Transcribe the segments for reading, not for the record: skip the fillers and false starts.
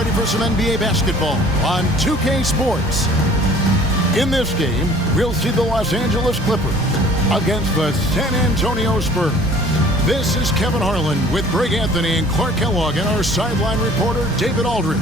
ready for some NBA basketball on 2K Sports. In this game, we'll see the Los Angeles Clippers against the San Antonio Spurs. This is Kevin Harlan with Greg Anthony and Clark Kellogg and our sideline reporter, David Aldridge.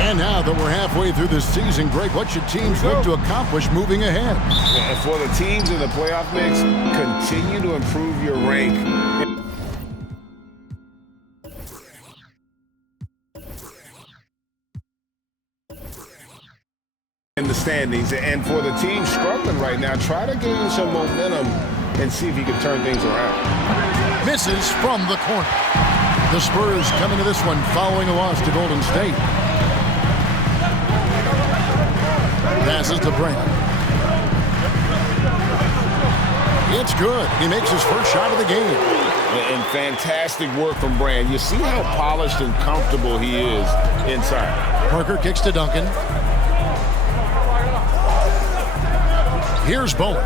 And now that we're halfway through the season, Greg, what should teams look to accomplish moving ahead? And for the teams in the playoff mix, continue to improve your rank. In the standings. And for the team struggling right now, try to gain some momentum and see if you can turn things around. Misses from the corner. The Spurs coming to this one following a loss to Golden State. Passes to Brand. It's good. He makes his first shot of the game. And fantastic work from Brand. You see how polished and comfortable he is inside. Parker kicks to Duncan. Here's Bowen.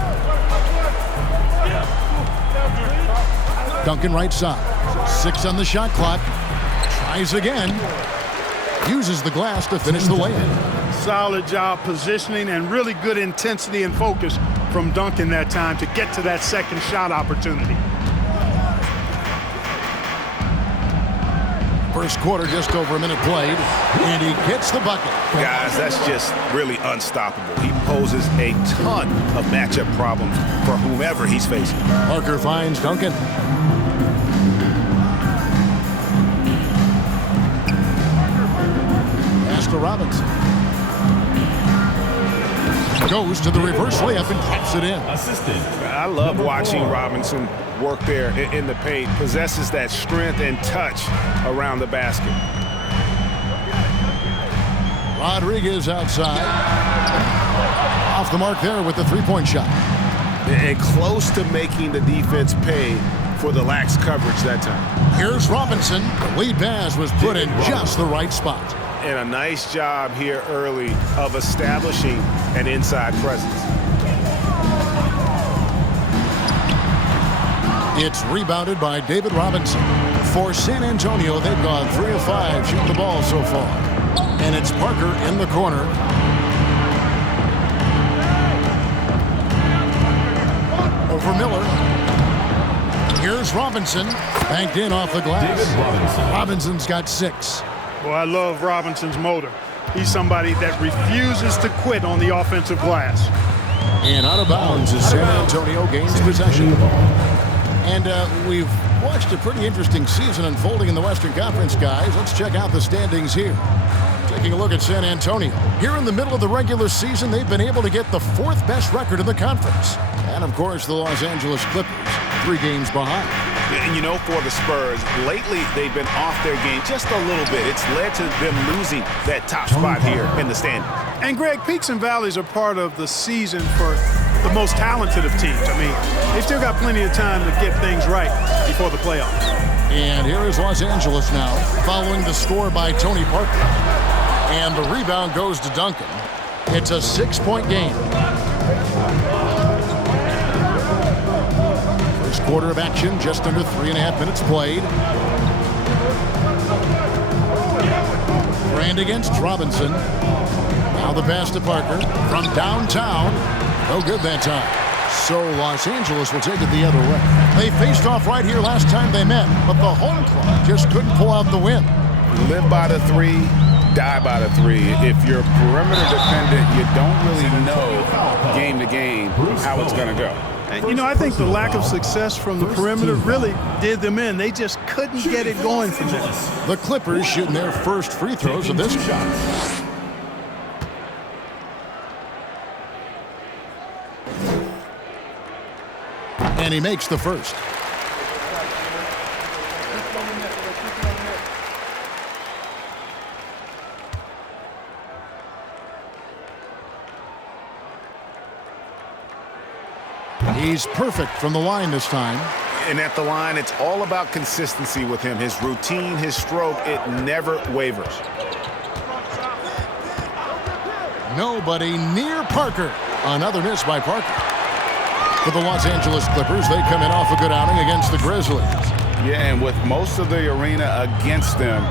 Duncan right side. 6 on the shot clock. Tries again. Uses the glass to finish the layup. Solid job positioning and really good intensity and focus from Duncan that time to get to that second shot opportunity. First quarter, just over a minute played, and he gets the bucket. Guys, that's just really unstoppable. He poses a ton of matchup problems for whomever he's facing. Parker finds Duncan. Pass to Robinson. Goes to the reverse layup and taps it in. I love watching Robinson work there in the paint. Possesses that strength and touch around the basket. Rodriguez outside. Off the mark there with the three-point shot. And close to making the defense pay for the lax coverage that time. Here's Robinson. The lead pass was put in just the right spot. And a nice job here early of establishing an inside presence. It's rebounded by David Robinson. For San Antonio, they've gone 3 of 5 shooting the ball so far. And it's Parker in the corner. Over Miller. Here's Robinson. Banked in off the glass. Robinson's got 6. Well, I love Robinson's motor. He's somebody that refuses to quit on the offensive glass. And out of bounds as San Antonio gains possession. And we've watched a pretty interesting season unfolding in the Western Conference, guys. Let's check out the standings here. Taking a look at San Antonio. Here in the middle of the regular season, they've been able to get the 4th best record in the conference. And, of course, the Los Angeles Clippers, 3 games behind. And, you know, for the Spurs, lately they've been off their game just a little bit. It's led to them losing that top spot here in the standings. And, Greg, peaks and valleys are part of the season for the most talented of teams. I mean, they've still got plenty of time to get things right before the playoffs. And here is Los Angeles now, following the score by Tony Parker. And the rebound goes to Duncan. It's a 6-point game. First quarter of action, just under 3.5 minutes played. Brand against Robinson. Now the pass to Parker from downtown. No good that time. So Los Angeles will take it the other way. They faced off right here last time they met, but the home club just couldn't pull out the win. Live by the 3, die by the 3. If you're perimeter dependent, you don't really know game to game how it's going to go. And, you know, I think the lack of success from the perimeter really did them in. They just couldn't get it going from there. The Clippers shooting their first free throws of this shot. And he makes the first. He's perfect from the line this time. And at the line, it's all about consistency with him. His routine, his stroke, it never wavers. Nobody near Parker. Another miss by Parker. For the Los Angeles Clippers, they come in off a good outing against the Grizzlies. Yeah, and with most of the arena against them,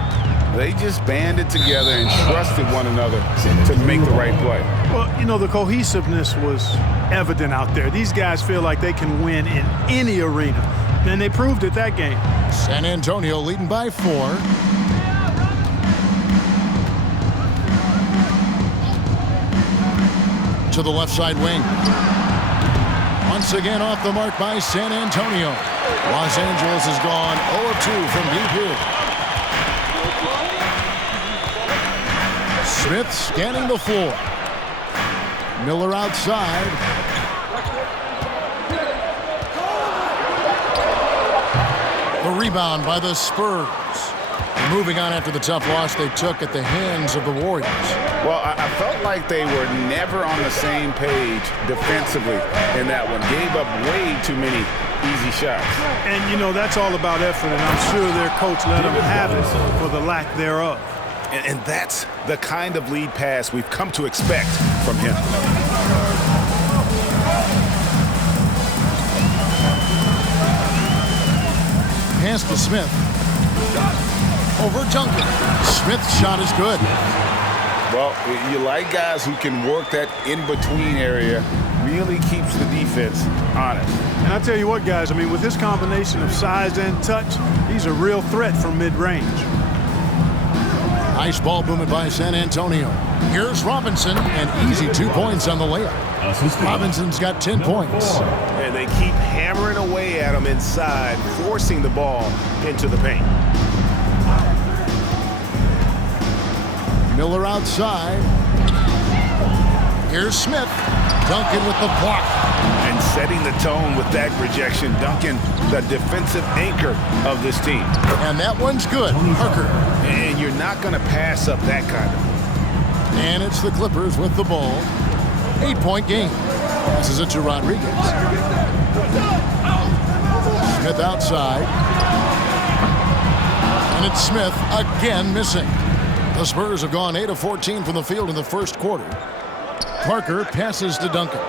they just banded together and trusted one another to make the right play. Well, you know, the cohesiveness was evident out there. These guys feel like they can win in any arena, and they proved it that game. San Antonio leading by 4. To the left side wing. Once again off the mark by San Antonio. Los Angeles has gone 0 of 2 from deep here. Smith scanning the floor. Miller outside. The rebound by the Spurs. Moving on after the tough loss they took at the hands of the Warriors. Well, I felt like they were never on the same page defensively in that one. Gave up way too many easy shots. And, you know, that's all about effort, and I'm sure their coach let them have it for the lack thereof. And that's the kind of lead pass we've come to expect from him. Pass to Smith. Over Duncan. Smith's shot is good. Well, you like guys who can work that in-between area, really keeps the defense honest. And I tell you what, guys, I mean, with this combination of size and touch, he's a real threat from mid-range. Nice ball movement by San Antonio. Here's Robinson, and easy 2 points on the layup. Robinson's got 10 points. And they keep hammering away at him inside, forcing the ball into the paint. Miller outside. Here's Smith. Duncan with the block. And setting the tone with that rejection. Duncan, the defensive anchor of this team. And that one's good. Parker. And you're not going to pass up that kind of. And it's the Clippers with the ball. 8-point game. Passes it to Rodriguez. Smith outside. And it's Smith again missing. The Spurs have gone 8 of 14 from the field in the first quarter. Parker passes to Duncan.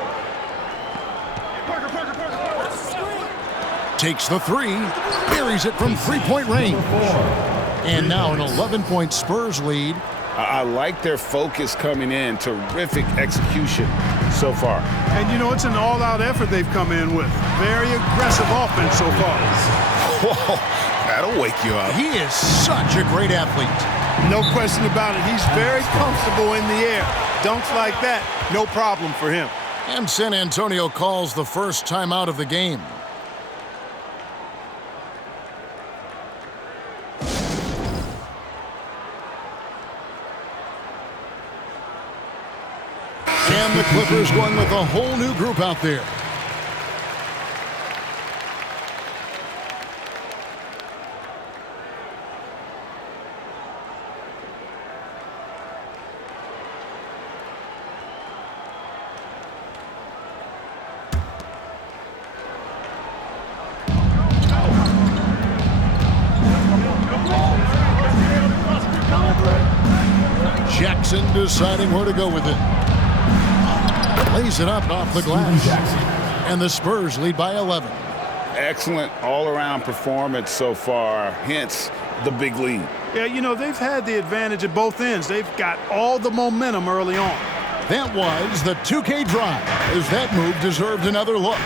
Takes the 3. Buries it from 3-point range. And now an 11-point Spurs lead. I like their focus coming in. Terrific execution so far. And, you know, it's an all-out effort they've come in with. Very aggressive offense so far. Whoa, that'll wake you up. He is such a great athlete. No question about it. He's very comfortable in the air. Dunks like that, no problem for him. And San Antonio calls the first timeout of the game. And the Clippers going with a whole new group out there. Jackson deciding where to go with it. Lays it up off the glass. And the Spurs lead by 11. Excellent all-around performance so far, hence the big lead. Yeah, you know, they've had the advantage at both ends. They've got all the momentum early on. That was the 2K drive, as that move deserved another look.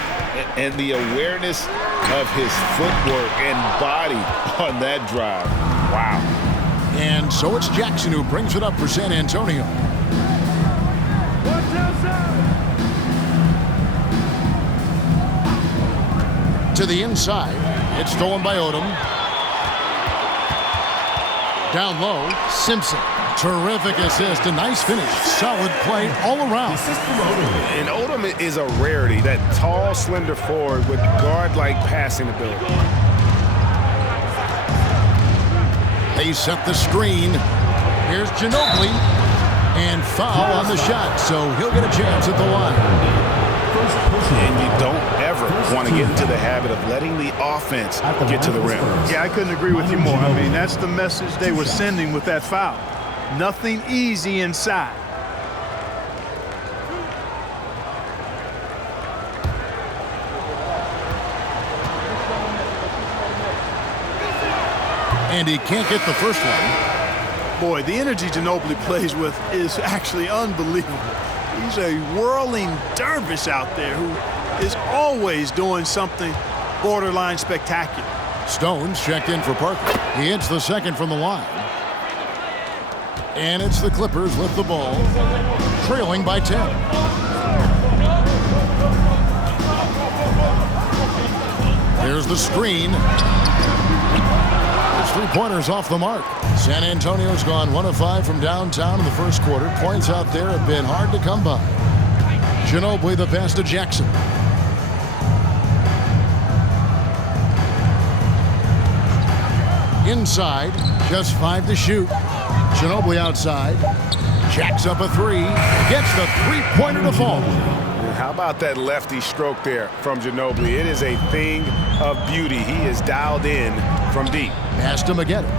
And the awareness of his footwork and body on that drive. Wow. And so it's Jackson who brings it up for San Antonio. To the inside. It's stolen by Odom. Down low, Simpson. Terrific assist, a nice finish. Solid play all around. And Odom is a rarity, that tall, slender forward with guard-like passing ability. They set the screen. Here's Ginobili. And foul on the shot, so he'll get a chance at the line. And you don't ever want to get into the habit of letting the offense get to the rim. Yeah, I couldn't agree with you more. I mean, that's the message they were sending with that foul. Nothing easy inside. And he can't get the first one. Boy, the energy Ginobili plays with is actually unbelievable. He's a whirling dervish out there who is always doing something borderline spectacular. Stone's checked in for Parker. He hits the second from the line. And it's the Clippers with the ball, trailing by 10. There's the screen. Three-pointers off the mark. San Antonio's gone 1 of 5 from downtown in the first quarter. Points out there have been hard to come by. Ginobili the pass to Jackson. Inside, just 5 to shoot. Ginobili outside. Jacks up a 3. Gets the three-pointer to fall. How about that lefty stroke there from Ginobili? It is a thing of beauty. He is dialed in from deep. Pass to Magetta.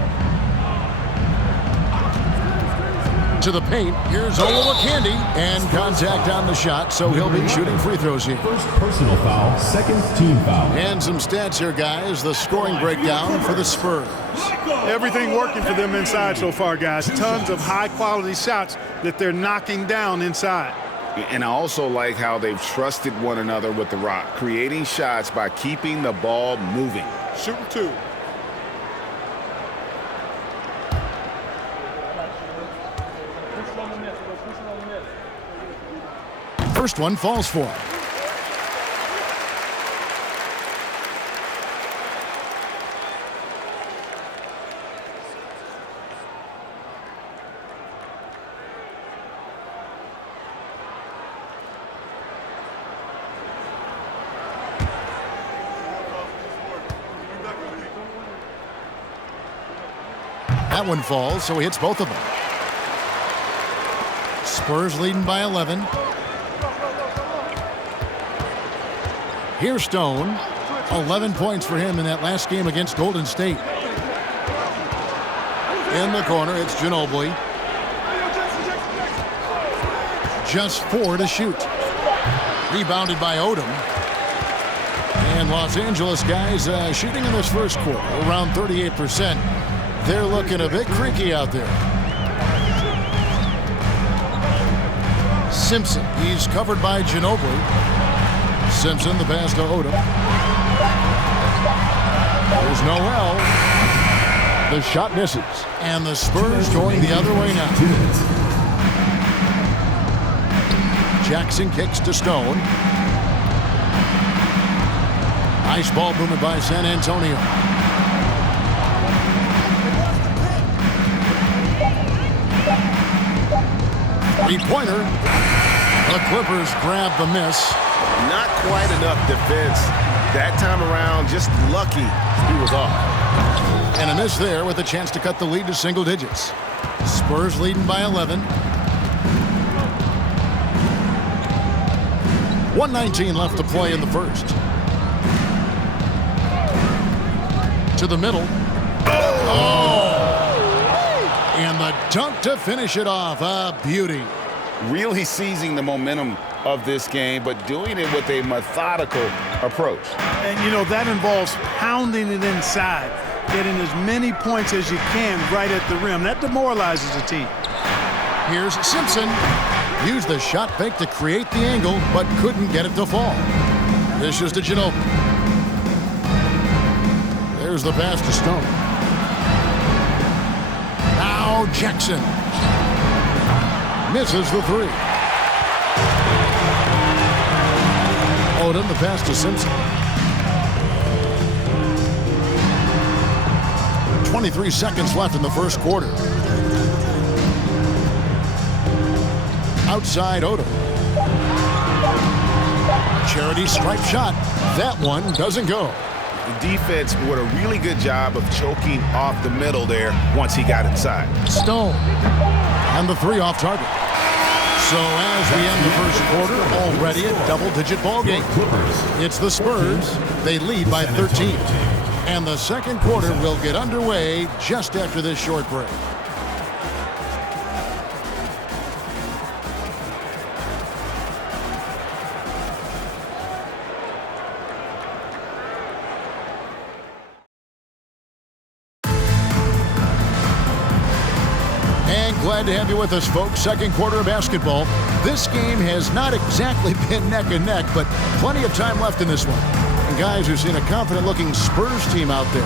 To the paint. Here's Olowokandi. And contact on the shot, so he'll be shooting free throws here. First personal foul, second team foul. And some stats here, guys. The scoring breakdown for the Spurs. Everything working for them inside so far, guys. Tons of high-quality shots that they're knocking down inside. And I also like how they've trusted one another with the rock, creating shots by keeping the ball moving. Shooting 2. First one falls for him. That one falls, so he hits both of them. Spurs leading by 11. Here's Stone. 11 points for him in that last game against Golden State. In the corner, it's Ginobili. Just 4 to shoot. Rebounded by Odom. And Los Angeles guys shooting in this first quarter around 38%. They're looking a bit creaky out there. Simpson, he's covered by Ginobili. Simpson, the pass to Odom. There's Noel. The shot misses. And the Spurs going the other way now. Jackson kicks to Stone. Nice ball movement by San Antonio. Three-pointer. The Clippers grab the miss. Not quite enough defense that time around. Just lucky he was off. And a miss there with a chance to cut the lead to single digits. Spurs leading by 11. 1:19 left to play in the first. To the middle. Oh! And the dunk to finish it off. A beauty. Really seizing the momentum of this game, but doing it with a methodical approach. And, you know, that involves pounding it inside, getting as many points as you can right at the rim. That demoralizes a team. Here's Simpson. Used the shot fake to create the angle, but couldn't get it to fall. This is to Ginobili. There's the pass to Stone. Now Jackson. Misses the 3. Odom, the pass to Simpson. 23 seconds left in the first quarter. Outside Odom. Charity stripe shot. That one doesn't go. The defense did a really good job of choking off the middle there once he got inside. Stone. And the 3 off target. So as we end the first quarter, already a double-digit ball game. It's the Spurs. They lead by 13. And the second quarter will get underway just after this short break. Glad to have you with us, folks. Second quarter of basketball. This game has not exactly been neck and neck, but plenty of time left in this one. And guys, we've seen a confident-looking Spurs team out there.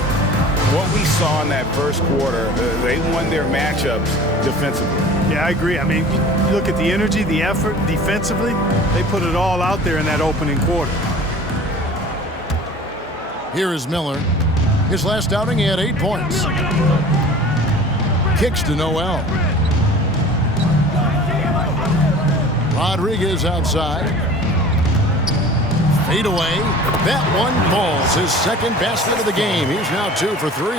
What we saw in that first quarter, they won their matchups defensively. Yeah, I agree. I mean, you look at the energy, the effort defensively, they put it all out there in that opening quarter. Here is Miller. His last outing, he had 8 points. Kicks to Noel. Rodriguez outside. Fade away. That one falls. His second basket of the game. He's now 2 for 3.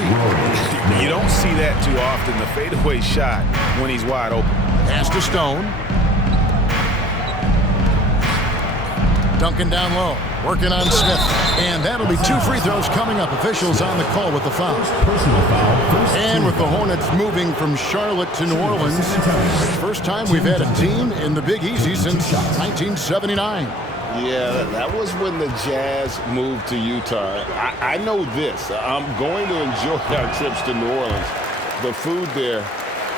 You don't see that too often, the fadeaway shot when he's wide open. Pass to Stone. Duncan down low. Working on Smith. And that'll be 2 free throws coming up. Officials on the call with the foul. And with the Hornets moving from Charlotte to New Orleans, first time we've had a team in the Big Easy since 1979. Yeah, that was when the Jazz moved to Utah. I know this. I'm going to enjoy our trips to New Orleans. The food there,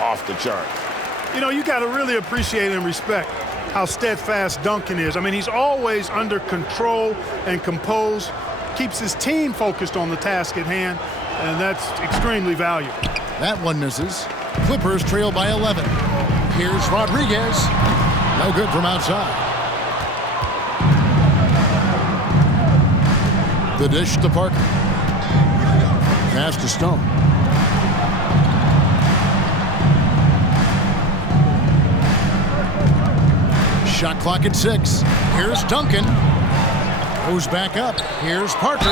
off the charts. You know, you got to really appreciate and respect how steadfast Duncan is. I mean, he's always under control and composed, keeps his team focused on the task at hand, and that's extremely valuable. That one misses. Clippers trail by 11. Here's Rodriguez. No good from outside. The dish to Parker. Pass to Stone. Shot clock at 6. Here's Duncan. Goes back up. Here's Parker.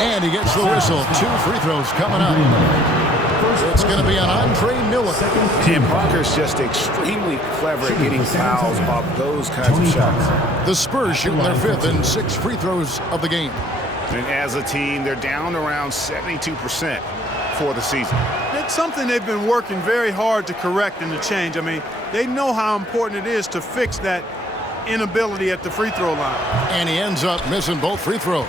And he gets the whistle. 2 free throws coming up. It's going to be on Andre Miller. And Parker's just extremely clever at getting fouls off those kinds of shots. The Spurs shooting their 5th and 6 free throws of the game. And as a team, they're down around 72% for the season. It's something they've been working very hard to correct and to change. I mean, they know how important it is to fix that inability at the free throw line. And he ends up missing both free throws.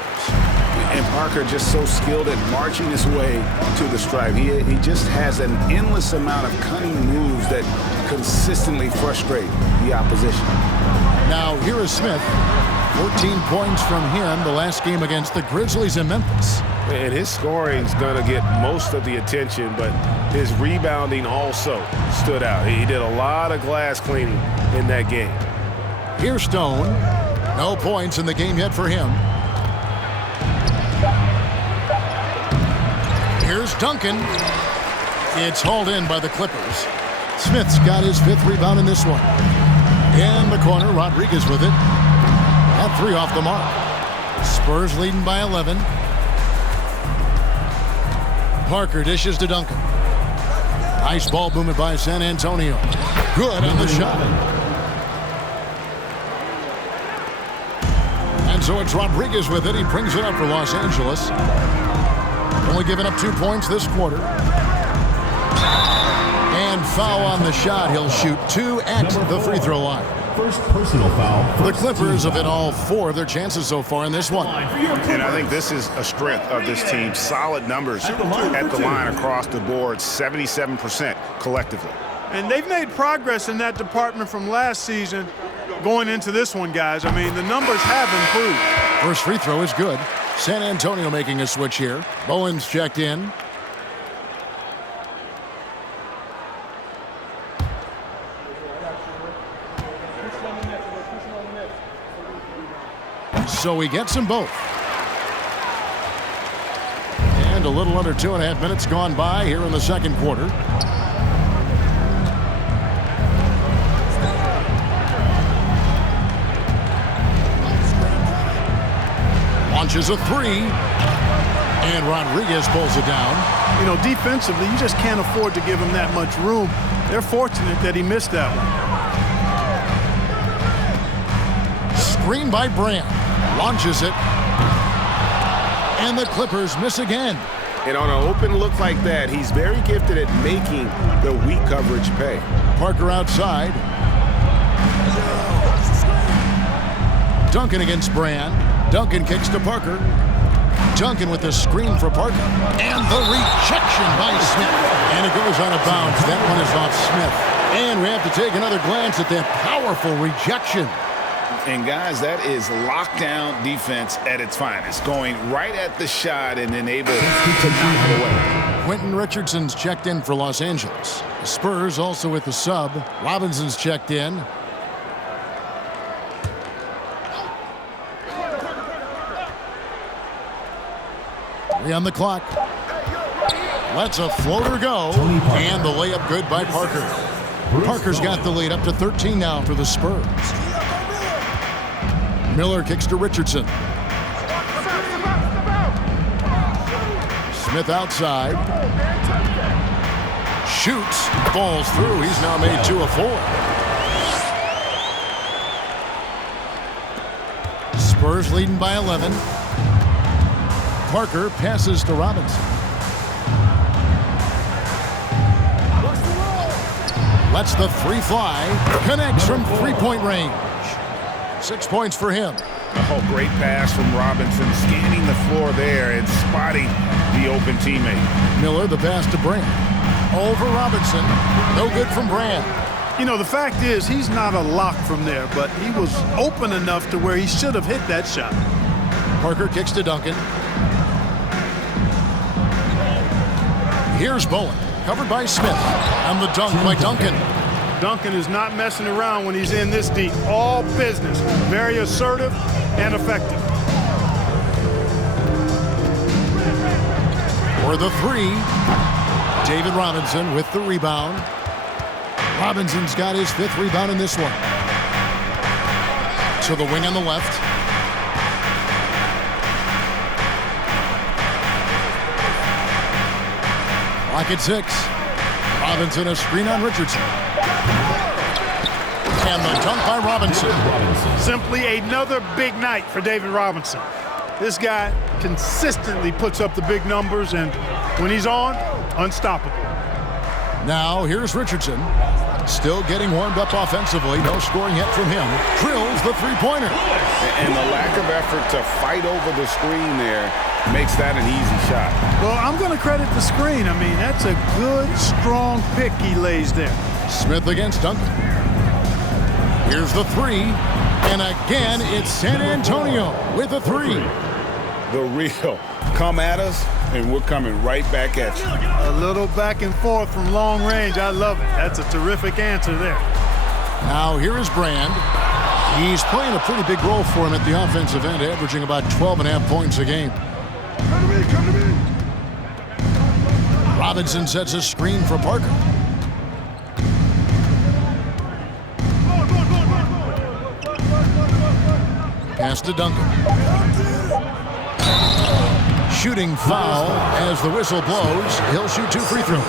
And Parker just so skilled at marching his way to the stripe. He just has an endless amount of cunning moves that consistently frustrate the opposition. Now here is Smith. 14 points from him the last game against the Grizzlies in Memphis. And his scoring's going to get most of the attention, but his rebounding also stood out. He did a lot of glass cleaning in that game. Here's Stone. No points in the game yet for him. Here's Duncan. It's hauled in by the Clippers. Smith's got his 5th rebound in this one. In the corner, Rodriguez with it. That 3 off the mark. Spurs leading by 11. Parker dishes to Duncan. Nice ball movement by San Antonio. Good on the shot. And so it's Rodriguez with it. He brings it up for Los Angeles. Only giving up 2 points this quarter. And foul on the shot. He'll shoot 2 at the free throw line. First personal foul. The Clippers have hit all 4 of their chances so far in this one. And I think this is a strength of this team. Solid numbers at the line across the board, 77% collectively. And they've made progress in that department from last season going into this one, guys. I mean, the numbers have improved. First free throw is good. San Antonio making a switch here. Bowens checked in. So he gets them both. And a little under 2.5 minutes gone by here in the second quarter. Launches a 3. And Rodriguez pulls it down. You know, defensively, you just can't afford to give him that much room. They're fortunate that he missed that one. screen by Brand. Launches it. And the Clippers miss again. And on an open look like that, he's very gifted at making the weak coverage pay. Parker outside. Duncan against Brand. Duncan kicks to Parker. Duncan with the screen for Parker. And the rejection by Smith. And it goes out of bounds. That one is off Smith. And we have to take another glance at that powerful rejection. And guys, that is lockdown defense at its finest. Going right at the shot and then able to knock it away. Quentin Richardson's checked in for Los Angeles. The Spurs also with the sub. Robinson's checked in. Three on the clock. Lets a floater go. And the layup good by Parker. Parker's got the lead up to 13 now for the Spurs. Miller kicks to Richardson. Smith outside. Shoots. Falls through. He's now made 2 of 4. Spurs leading by 11. Parker passes to Robinson. Lets the three fly. Connects from three-point range. 6 points for him. Oh, great pass from Robinson, scanning the floor there and spotting the open teammate. Miller, the pass to Brand. Over Robinson. No good from Brand. You know, the fact is, he's not a lock from there, but he was open enough to where he should have hit that shot. Parker kicks to Duncan. Here's Bowen, covered by Smith. And the dunk by Duncan. Duncan is not messing around when he's in this deep. All business. Very assertive and effective. For the three, David Robinson with the rebound. Robinson's got his 5th rebound in this one. To the wing on the left. Clock at 6. Robinson a screen on Richardson. And the dunk by Robinson. Simply another big night for David Robinson. This guy consistently puts up the big numbers, and when he's on, unstoppable. Now here's Richardson. Still getting warmed up offensively. No scoring yet from him. Drills the three-pointer. And the lack of effort to fight over the screen there makes that an easy shot. Well, I'm going to credit the screen. I mean, that's a good, strong pick he lays there. Smith against Duncan. Here's the three. And again, it's San Antonio with a three. The real. Come at us, and we're coming right back at you. A little back and forth from long range. I love it. That's a terrific answer there. Now here is Brand. He's playing a pretty big role for him at the offensive end, averaging about 12.5 points a game. Come to me. Robinson sets a screen for Parker. Pass to Duncan. Shooting foul as the whistle blows. He'll shoot 2 free throws.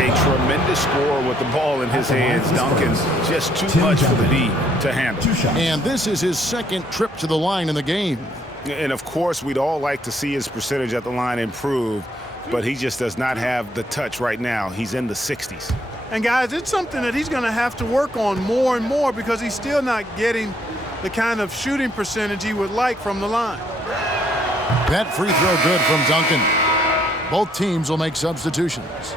A tremendous score with the ball in his hands. Duncan's just too much for the D to handle. And this is his 2nd trip to the line in the game. And of course, we'd all like to see his percentage at the line improve, but he just does not have the touch right now. He's in the 60s. And guys, it's something that he's going to have to work on more and more because he's still not getting the kind of shooting percentage he would like from the line. That free throw good from Duncan. Both teams will make substitutions.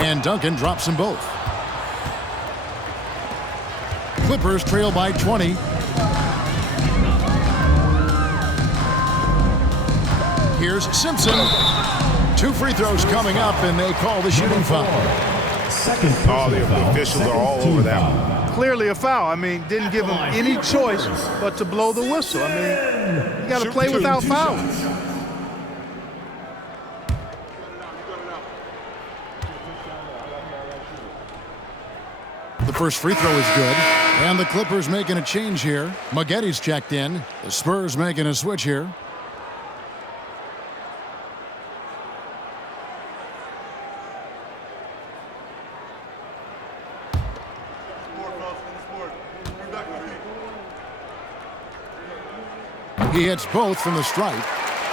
And Duncan drops them both. Clippers trail by 20. Here's Simpson. 2 free throws coming up, and they call the shooting foul. All the officials are all over that one. Clearly a foul. I mean, didn't give him any choice but to blow the whistle. I mean, you got to play without fouls. First free throw is good. And the Clippers making a change here. Maggotti's checked in. The Spurs making a switch here. He hits both from the stripe.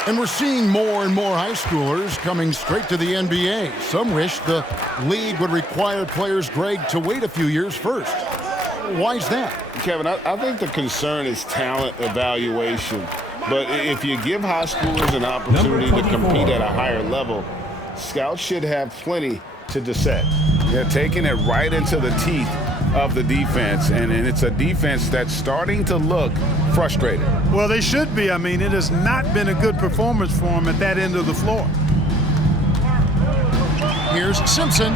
And we're seeing more and more high schoolers coming straight to the NBA. Some wish the league would require players, Greg, to wait a few years first. Why is that? Kevin, I think the concern is talent evaluation. But if you give high schoolers an opportunity to compete at a higher level, scouts should have plenty to dissect. They're taking it right into the teeth of the defense, and it's a defense that's starting to look frustrated. Well, they should be. I mean, it has not been a good performance for them at that end of the floor. Here's Simpson.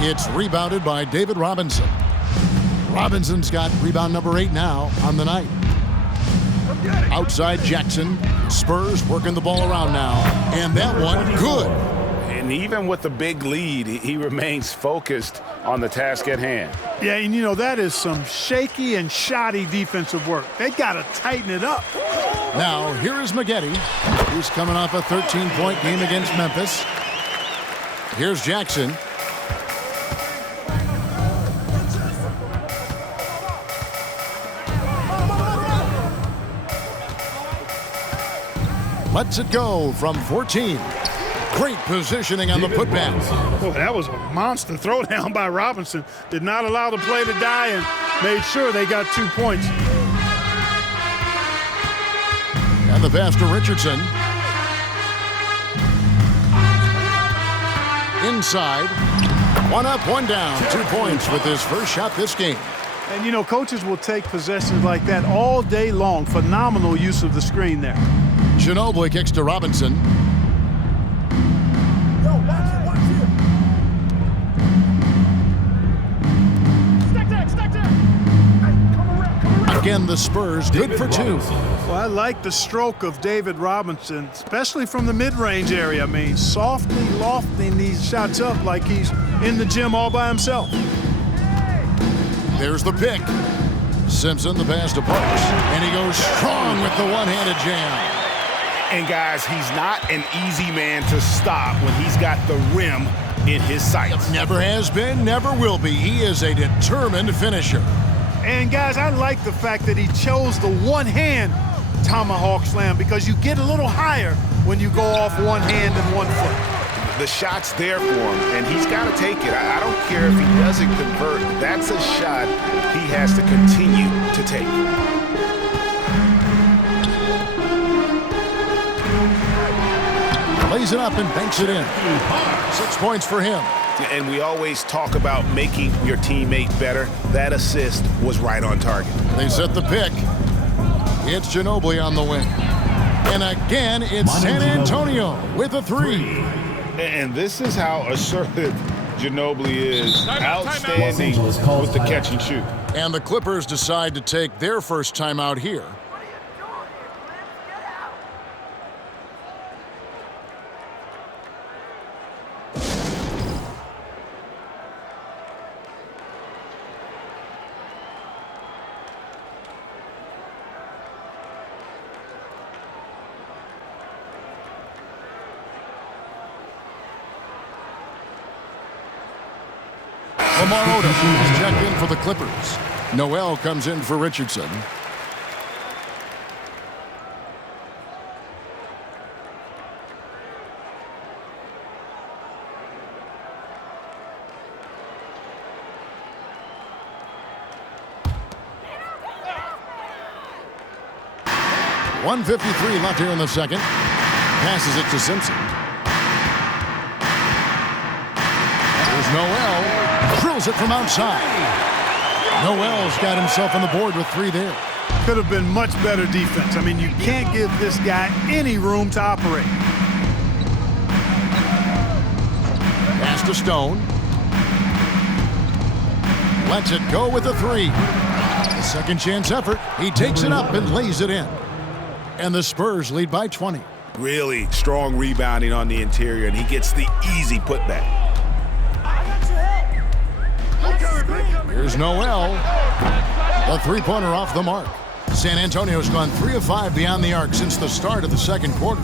It's rebounded by David Robinson. Robinson's got rebound number 8 now on the night. Outside Jackson. Spurs working the ball around now. And that one, good. And even with the big lead, he remains focused on the task at hand. Yeah, and you know, that is some shaky and shoddy defensive work. They got to tighten it up. Now, here is Maggotti. He's coming off a 13-point game against Memphis. Here's Jackson. Lets it go from 14. Great positioning on the putback. Boy, that was a monster throwdown by Robinson. Did not allow the play to die and made sure they got 2 points. And the pass to Richardson. Inside. 1 up, 1 down. 2 points with his first shot this game. And, you know, coaches will take possessions like that all day long. Phenomenal use of the screen there. Ginobili kicks to Robinson. Again, the Spurs good for 2. Well, I like the stroke of David Robinson, especially from the mid-range area. I mean, softly lofting these shots up like he's in the gym all by himself. There's the pick. Simpson, the pass to Parks. And he goes strong with the one-handed jam. And, guys, he's not an easy man to stop when he's got the rim in his sights. Never has been, never will be. He is a determined finisher. And, guys, I like the fact that he chose the one-hand tomahawk slam because you get a little higher when you go off one hand and 1 foot. The shot's there for him, and he's got to take it. I don't care if he doesn't convert. That's a shot he has to continue to take. Lays it up and banks it in. 6 points for him. And we always talk about making your teammate better. That assist was right on target. They set the pick. It's Ginobili on the wing. And again, it's San Antonio with a 3. And this is how assertive Ginobili is. Outstanding with the catch and shoot. And the Clippers decide to take their first timeout here. Lamar Odom is checked in for the Clippers. Noel comes in for Richardson. .153 left here in the second. Passes it to Simpson. There's Noel. Drills it from outside. Noel's got himself on the board with 3 there. Could have been much better defense. I mean, you can't give this guy any room to operate. Pass to Stone. Lets it go with a 3. A second chance effort. He takes it up and lays it in. And the Spurs lead by 20. Really strong rebounding on the interior, and he gets the easy putback. Here's Noel. The three-pointer off the mark. San Antonio's gone 3 of 5 beyond the arc since the start of the second quarter.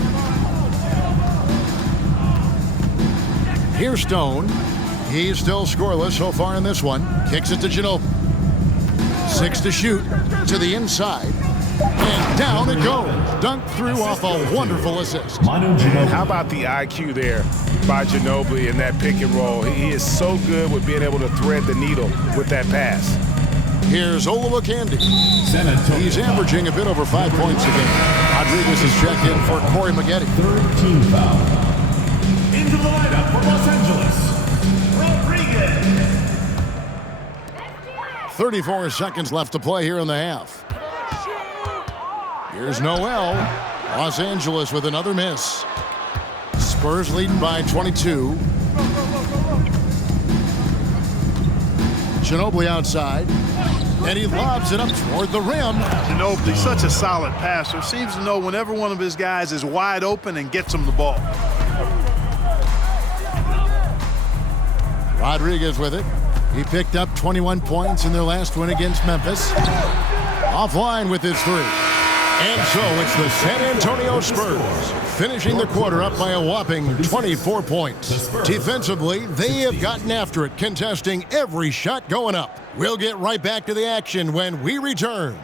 Here's Stone. He's still scoreless so far in this one. Kicks it to Ginobili. 6 to shoot. To the inside. And down it goes. Dunked through off a wonderful assist. How about the IQ there by Ginobili in that pick and roll? He is so good with being able to thread the needle with that pass. Here's Olowokandi. He's averaging a bit over 5 points a game. Rodriguez is checked in for Corey Maggette. Third team foul. Into the lineup for Los Angeles, Rodriguez. 34 seconds left to play here in the half. Here's Noel. Los Angeles with another miss. Spurs leading by 22. Ginobili outside. And he lobs it up toward the rim. Ginobili, such a solid passer. Seems to know whenever one of his guys is wide open and gets him the ball. Rodriguez with it. He picked up 21 points in their last win against Memphis. Offline with his three. And so it's the San Antonio Spurs finishing the quarter up by a whopping 24 points. Defensively, they have gotten after it, contesting every shot going up. We'll get right back to the action when we return.